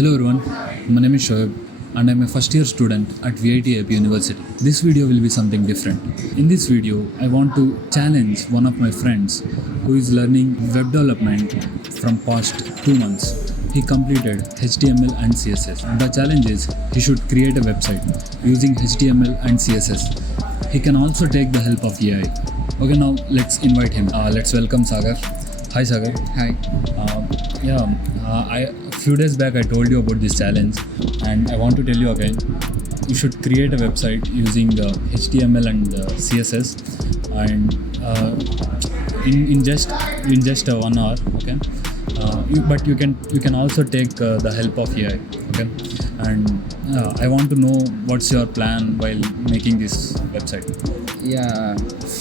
Hello everyone, my name is Shoaib and I'm a first year student at VITAP University. This video will be something different. In this video, I want to challenge one of my friends who is learning web development from past 2 months. He completed HTML and CSS. The challenge is he should create a website using HTML and CSS. He can also take the help of AI. Okay, now let's invite him. Let's welcome Sagar. Hi Sagar. Hi. A few days back I told you about this challenge and I want to tell you again. You should create a website using HTML and CSS and in just 1 hour. Okay, but you can also take the help of AI. Okay, and I want to know what's your plan while making this website. Yeah.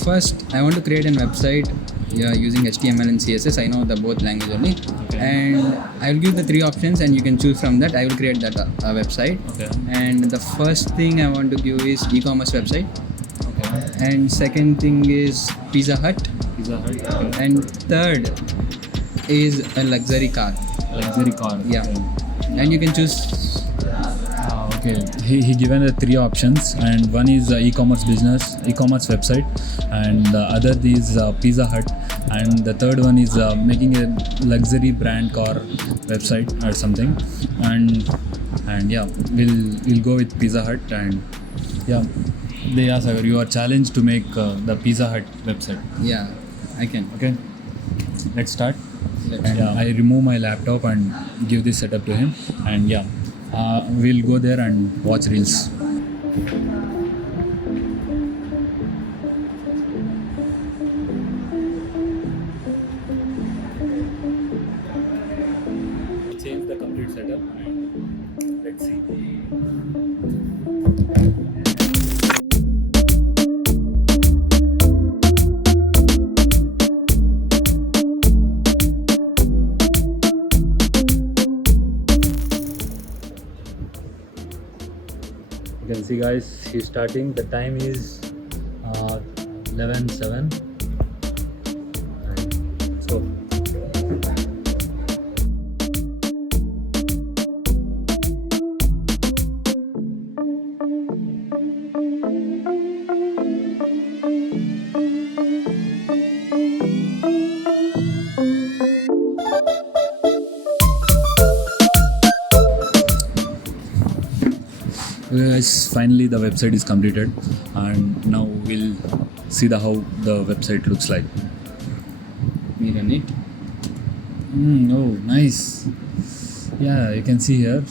First, I want to create a website using HTML and CSS. I know the both language only. Okay. And I will give the 3 options and you can choose from that. I will create that website. Okay. And the first thing I want to give is e-commerce website. Okay. And second thing is Pizza Hut. Okay. And third is a luxury car. Luxury car. Yeah. Okay. And you can choose. Okay, he given the 3 options, and one is e-commerce website, and the other is Pizza Hut, and the third one is making a luxury brand car website or something, and yeah, we'll go with Pizza Hut, and yeah, Sagar, you are challenged to make the Pizza Hut website. Yeah, I can. Okay, let's start. Let's And I remove my laptop and give this setup to him, and we'll go there and watch reels. Change the complete setup and let's see. You can see guys, he's starting. The time is 11:07. Let's go. Guys, finally the website is completed and now we'll see how the website looks like. Me run it. Oh, nice. Yeah, you can see here.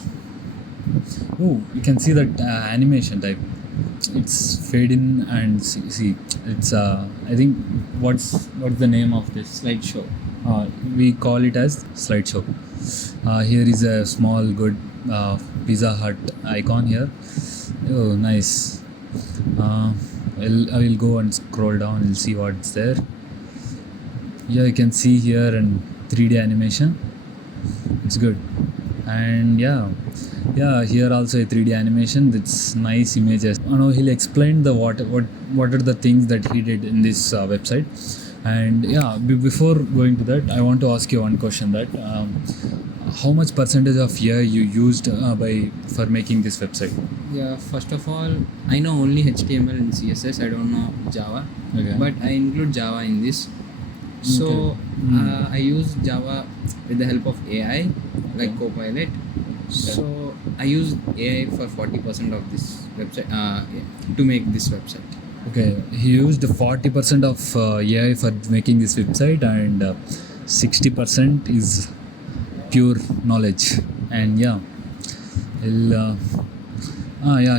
Oh, you can see that animation type. It's fade in and see. It's I think what's the name of this? Slideshow. We call it as slideshow. Here is a small good Pizza Hut icon here. Oh, nice. I will go and scroll down. You'll see what's there. Yeah, you can see here in 3D animation. It's good. And yeah, here also a 3D animation. That's nice images. Now he'll explain the what are the things that he did in this website. And yeah, before going to that, I want to ask you one question that how much percentage of AI you used for making this website? Yeah, first of all, I know only HTML and CSS. I don't know Java, Okay. but I include Java in this. So I use Java with the help of AI, like Copilot. So I use AI for 40% of this website to make this website. Okay, he used 40% of AI for making this website, and 60% is pure knowledge. And yeah,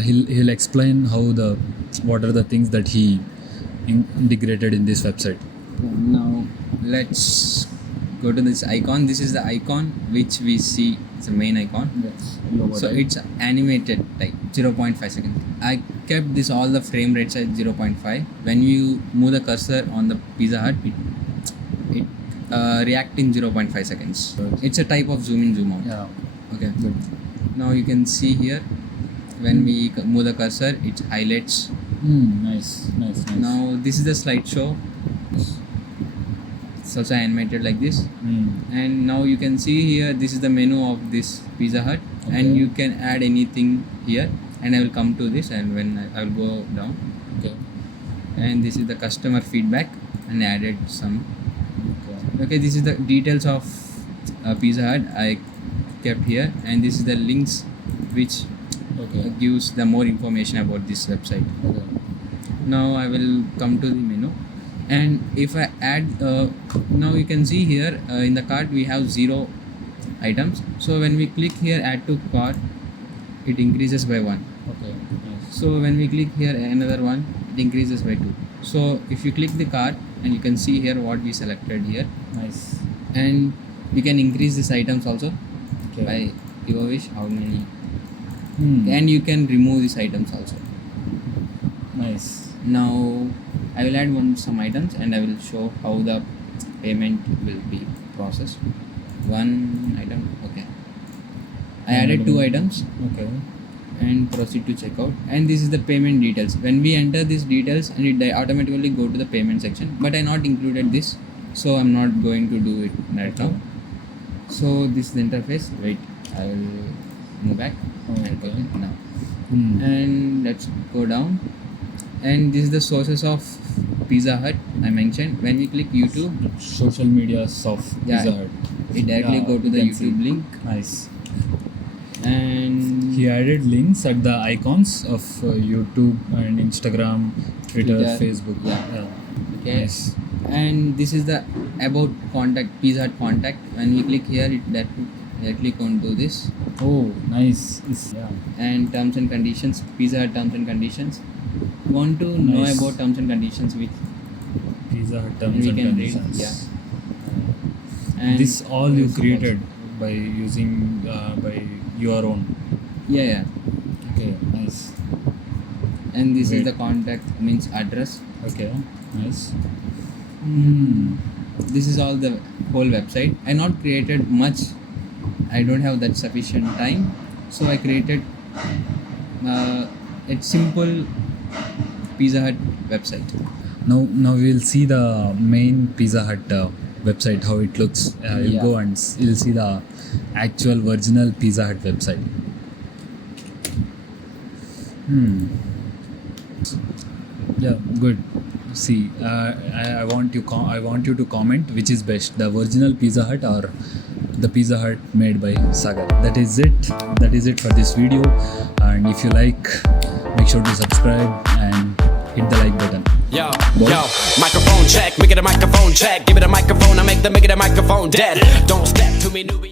he'll explain what are the things that he integrated in this website. Now let's go to this icon. This is the icon which we see. It's a main icon. Yes. So it's animated like 0.5 seconds. I kept all the frame rates at 0.5. When you move the cursor on the Pizza Hut, it react in 0.5 seconds. It's a type of zoom in, zoom out. Yeah. Okay. Good. Now you can see here when we move the cursor, it highlights. Nice. Now this is the slideshow. It's also animated like this. Hmm. And now you can see here, this is the menu of this Pizza Hut, Okay. and you can add anything here. And I will come to this, and when I will go down, Okay. and this is the customer feedback, and added some. Okay. Okay, this is the details of Pizza Hut I kept here, and this is the links which Okay. gives the more information about this website. Okay. Now I will come to the menu, and if I add, now you can see here in the cart we have 0 items. So when we click here add to cart, it increases by 1. Okay. Nice. So when we click here another one, it increases by 2. So if you click the cart, and you can see here what we selected here, Nice. and you can increase these items also Okay. by your wish how many, Hmm. and you can remove these items also. Nice. Now I will add some items, and I will show how the payment will be processed. One item, okay. I added 2 items Okay. and proceed to checkout. And this is the payment details. When we enter these details, and it automatically go to the payment section. But I not included this, so I'm not going to do it right now. So this is the interface. Wait, I will move back and Okay. okay, now. Hmm. And let's go down. And this is the sources of Pizza Hut I mentioned. When we click YouTube, Social medias of Yeah. Pizza Hut. it directly Yeah, go to the you can see. YouTube link. Nice. And He added links at the icons of YouTube and Instagram, Twitter, Twitter, Facebook. yeah. Okay. Nice. And this is the about contact, Pizza Hut contact. When we click here, it directly going to this. Oh, nice. Yeah. And terms and conditions, Pizza Hut terms and conditions. Want to know Nice. about terms and conditions with Pizza Hut And terms we and can read, conditions. yeah. And This all you also- created by using by your own. Yeah. Okay. Nice. And this Great. is the contact means address. Okay. Nice. This is all the whole website. I not created much. I don't have that sufficient time, so I created a simple Pizza Hut website. Now we'll see the main Pizza Hut website, how it looks. You'll Yeah. go and you'll see the actual original Pizza Hut website. Yeah, good. See, I want you to comment which is best, the original Pizza Hut or the Pizza Hut made by Sagar. That is it for this video. And if you like, make sure to subscribe and hit the like button. Yo, microphone check, make it a microphone check. Give it a microphone, I make it a microphone dead. Don't step to me, newbie.